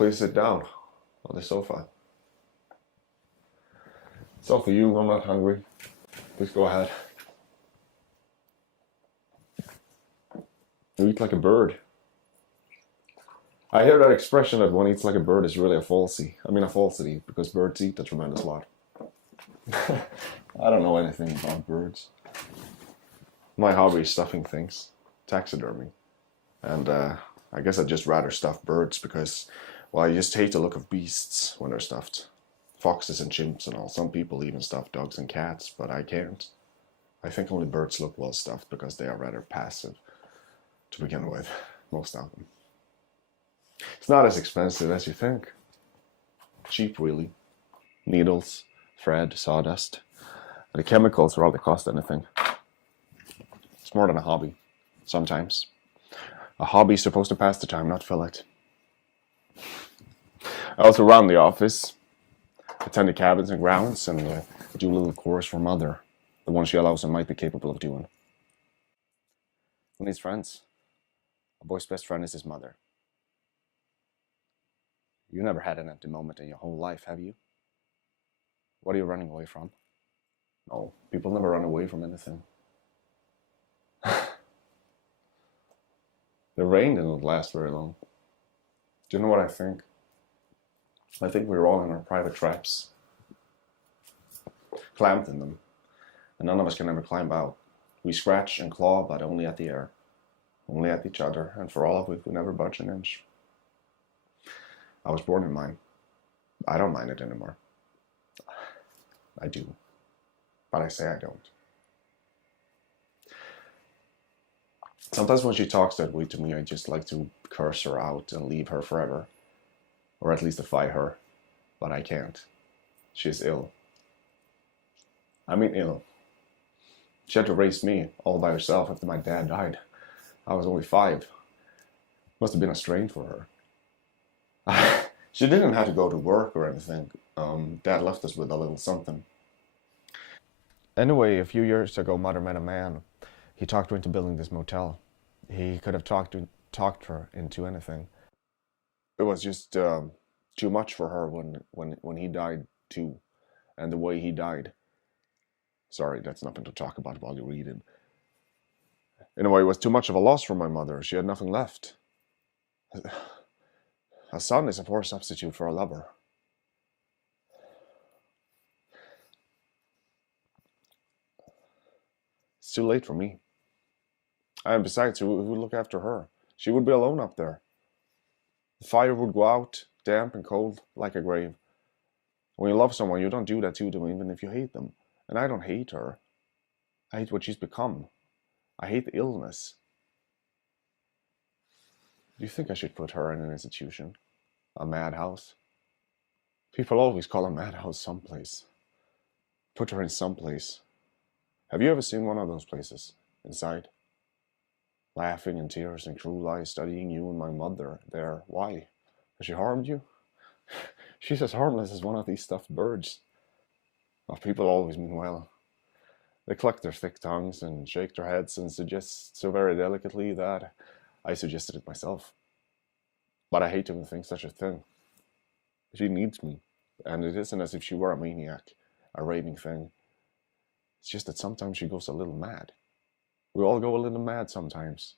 Please sit down on the sofa. It's all for you. I'm not hungry. Please go ahead. You eat like a bird. I hear that expression that one eats like a bird is really a falsity. I mean a falsity because birds eat a tremendous lot. I don't know anything about birds. My hobby is stuffing things, taxidermy, and I guess I'd just rather stuff birds because, well, I just hate the look of beasts when they're stuffed. Foxes and chimps and all. Some people even stuff dogs and cats, but I can't. I think only birds look well stuffed because they are rather passive to begin with, most of them. It's not as expensive as you think. Cheap, really. Needles, thread, sawdust. The chemicals rarely cost anything. It's more than a hobby, sometimes. A hobby is supposed to pass the time, not fill it. I also run the office, attend the cabins and grounds, and do little chores for Mother, the one she allows and might be capable of doing. Who needs friends? A boy's best friend is his mother. You never had an empty moment in your whole life, have you? What are you running away from? No, people never run away from anything. The rain didn't last very long. Do you know what I think? I think we were all in our private traps, clamped in them, and none of us can ever climb out. We scratch and claw, but only at the air, only at each other, and for all of it, we never budge an inch. I was born in mine. I don't mind it anymore. I do, but I say I don't. Sometimes when she talks that way to me, I just like to curse her out and leave her forever, or at least defy her, but I can't. She's ill. I mean ill. She had to raise me all by herself after my dad died. I was only 5. Must have been a strain for her. She didn't have to go to work or anything. Dad left us with a little something. Anyway, a few years ago, Mother met a man. He talked her into building this motel. He could have talked her into anything. It was just too much for her when he died too, and the way he died. Sorry, that's nothing to talk about while you read it. In a way, it was too much of a loss for my mother. She had nothing left. A son is a poor substitute for a lover. It's too late for me. And besides, who would look after her? She would be alone up there. The fire would go out, damp and cold, like a grave. When you love someone, you don't do that to them, even if you hate them. And I don't hate her. I hate what she's become. I hate the illness. Do you think I should put her in an institution? A madhouse? People always call a madhouse someplace. Put her in someplace. Have you ever seen one of those places? Inside? Laughing in tears and cruel eyes, studying you and my mother there. Why? Has she harmed you? She's as harmless as one of these stuffed birds. Oh, people always mean well. They cluck their thick tongues and shake their heads and suggest so very delicately that I suggested it myself. But I hate to even think such a thing. She needs me, and it isn't as if she were a maniac, a raving thing. It's just that sometimes she goes a little mad. We all go a little mad sometimes.